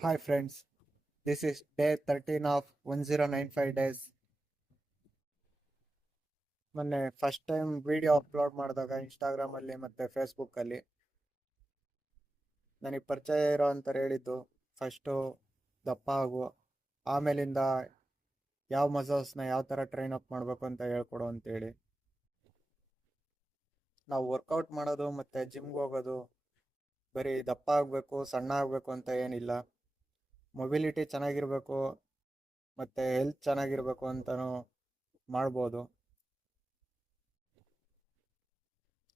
Hi friends, this is day 13 of 1095 days. ಮೊನ್ನೆ first time video upload ಮಾಡಿದಾಗ ಇನ್ಸ್ಟಾಗ್ರಾಮಲ್ಲಿ ಮತ್ತು ಫೇಸ್ಬುಕ್ಕಲ್ಲಿ ನನಗೆ ಪರಿಚಯ ಇರೋ ಅಂತಾರೆ ಹೇಳಿದ್ದು ಫಸ್ಟು ದಪ್ಪ ಆಗು, ಆಮೇಲಿಂದ ಯಾವ ಮಸಲ್ಸ್ನ ಯಾವ ಥರ ಟ್ರೈನ್ ಅಪ್ ಮಾಡಬೇಕು ಅಂತ ಹೇಳ್ಕೊಡು ಅಂತೇಳಿ. ನಾವು ವರ್ಕೌಟ್ ಮಾಡೋದು ಮತ್ತು ಜಿಮ್ಗೆ ಹೋಗೋದು ಬರೀ ದಪ್ಪ ಆಗಬೇಕು ಸಣ್ಣ ಆಗಬೇಕು ಅಂತ ಏನಿಲ್ಲ, ಮೊಬಿಲಿಟಿ ಚೆನ್ನಾಗಿರಬೇಕು ಮತ್ತು ಹೆಲ್ತ್ ಚೆನ್ನಾಗಿರಬೇಕು ಅಂತಲೂ ಮಾಡ್ಬೋದು.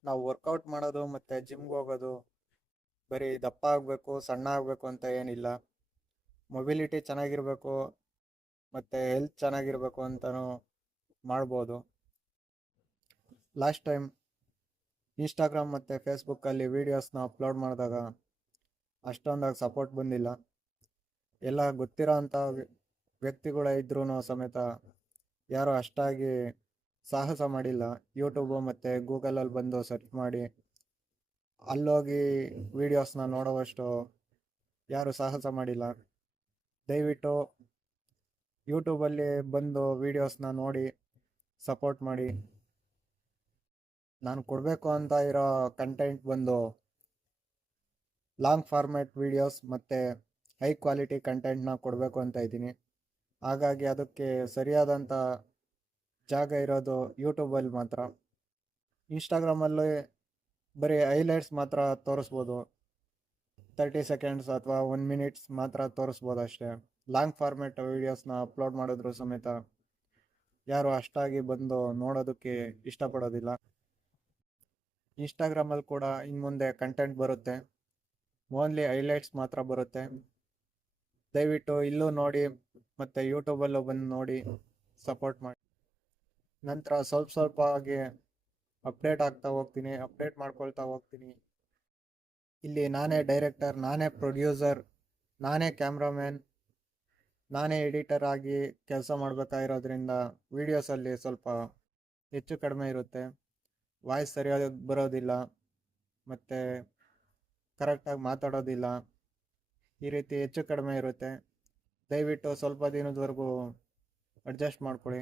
ನಾವು ವರ್ಕೌಟ್ ಮಾಡೋದು ಮತ್ತು ಜಿಮ್ಗೆ ಹೋಗೋದು ಬರೀ ದಪ್ಪ ಆಗಬೇಕು ಸಣ್ಣ ಆಗಬೇಕು ಅಂತ ಏನಿಲ್ಲ, ಮೊಬಿಲಿಟಿ ಚೆನ್ನಾಗಿರಬೇಕು ಮತ್ತು ಹೆಲ್ತ್ ಚೆನ್ನಾಗಿರಬೇಕು ಅಂತಲೂ ಮಾಡ್ಬೋದು. ಲಾಸ್ಟ್ ಟೈಮ್ ಇನ್ಸ್ಟಾಗ್ರಾಮ್ ಮತ್ತು ಫೇಸ್ಬುಕ್ಕಲ್ಲಿ ವೀಡಿಯೋಸ್ನ ಅಪ್ಲೋಡ್ ಮಾಡಿದಾಗ ಅಷ್ಟೊಂದಾಗಿ ಸಪೋರ್ಟ್ ಬಂದಿಲ್ಲ. ಎಲ್ಲ ಗೊತ್ತಿರೋ ಅಂಥ ವ್ಯಕ್ತಿಗಳೇ ಇದ್ರೂ ಸಮೇತ ಯಾರೂ ಅಷ್ಟಾಗಿ ಸಾಹಸ ಮಾಡಿಲ್ಲ. ಯೂಟ್ಯೂಬು ಮತ್ತು ಗೂಗಲಲ್ಲಿ ಬಂದು ಸರ್ಚ್ ಮಾಡಿ ಅಲ್ಲೋಗಿ ವೀಡಿಯೋಸ್ನ ನೋಡುವಷ್ಟು ಯಾರೂ ಸಾಹಸ ಮಾಡಿಲ್ಲ. ದಯವಿಟ್ಟು ಯೂಟ್ಯೂಬಲ್ಲಿ ಬಂದು ವೀಡಿಯೋಸ್ನ ನೋಡಿ ಸಪೋರ್ಟ್ ಮಾಡಿ. ನಾನು ಕೊಡಬೇಕು ಅಂತ ಇರೋ ಕಂಟೆಂಟ್ ಬಂದು ಲಾಂಗ್ ಫಾರ್ಮ್ಯಾಟ್ ವೀಡಿಯೋಸ್ ಮತ್ತು ಹೈ ಕ್ವಾಲಿಟಿ ಕಂಟೆಂಟ್ನ ಕೊಡಬೇಕು ಅಂತ ಇದ್ದೀನಿ. ಹಾಗಾಗಿ ಅದಕ್ಕೆ ಸರಿಯಾದಂಥ ಜಾಗ ಇರೋದು ಯೂಟ್ಯೂಬಲ್ಲಿ ಮಾತ್ರ. ಇನ್ಸ್ಟಾಗ್ರಾಮಲ್ಲಿ ಬರೀ ಹೈಲೈಟ್ಸ್ ಮಾತ್ರ ತೋರಿಸ್ಬೋದು, 30 ಸೆಕೆಂಡ್ಸ್ ಅಥವಾ 1 ಮಿನಿಟ್ಸ್ ಮಾತ್ರ ತೋರಿಸ್ಬೋದು ಅಷ್ಟೇ. ಲಾಂಗ್ ಫಾರ್ಮ್ಯಾಟ್ ವೀಡಿಯೋಸ್ನ ಅಪ್ಲೋಡ್ ಮಾಡಿದ್ರು ಸಮೇತ ಯಾರು ಅಷ್ಟಾಗಿ ಬಂದು ನೋಡೋದಕ್ಕೆ ಇಷ್ಟಪಡೋದಿಲ್ಲ. ಇನ್ಸ್ಟಾಗ್ರಾಮಲ್ಲಿ ಕೂಡ ಇನ್ನು ಮುಂದೆ ಕಂಟೆಂಟ್ ಬರುತ್ತೆ, ಓನ್ಲಿ ಹೈಲೈಟ್ಸ್ ಮಾತ್ರ ಬರುತ್ತೆ. ದಯವಿಟ್ಟು ಇಲ್ಲೂ ನೋಡಿ ಮತ್ತು ಯೂಟ್ಯೂಬಲ್ಲೂ ಬಂದು ನೋಡಿ ಸಪೋರ್ಟ್ ಮಾಡಿ. ನಂತರ ಸ್ವಲ್ಪ ಆಗಿ ಅಪ್ಡೇಟ್ ಮಾಡ್ಕೊಳ್ತಾ ಹೋಗ್ತೀನಿ. ಇಲ್ಲಿ ನಾನೇ ಡೈರೆಕ್ಟರ್, ನಾನೇ ಪ್ರೊಡ್ಯೂಸರ್, ನಾನೇ ಕ್ಯಾಮ್ರಾಮ್ಯಾನ್, ನಾನೇ ಎಡಿಟರ್ ಆಗಿ ಕೆಲಸ ಮಾಡಬೇಕಾಗಿರೋದ್ರಿಂದ ವೀಡಿಯೋಸಲ್ಲಿ ಸ್ವಲ್ಪ ಹೆಚ್ಚು ಕಡಿಮೆ ಇರುತ್ತೆ. ವಾಯ್ಸ್ ಸರಿಯಾಗಿ ಬರೋದಿಲ್ಲ ಮತ್ತು ಕರೆಕ್ಟಾಗಿ ಮಾತಾಡೋದಿಲ್ಲ, ಈ ರೀತಿ ಹೆಚ್ಚು ಕಡಿಮೆ ಇರುತ್ತೆ. ದಯವಿಟ್ಟು ಸ್ವಲ್ಪ ದಿನದವರೆಗೂ ಅಡ್ಜಸ್ಟ್ ಮಾಡ್ಕೊಳ್ಳಿ.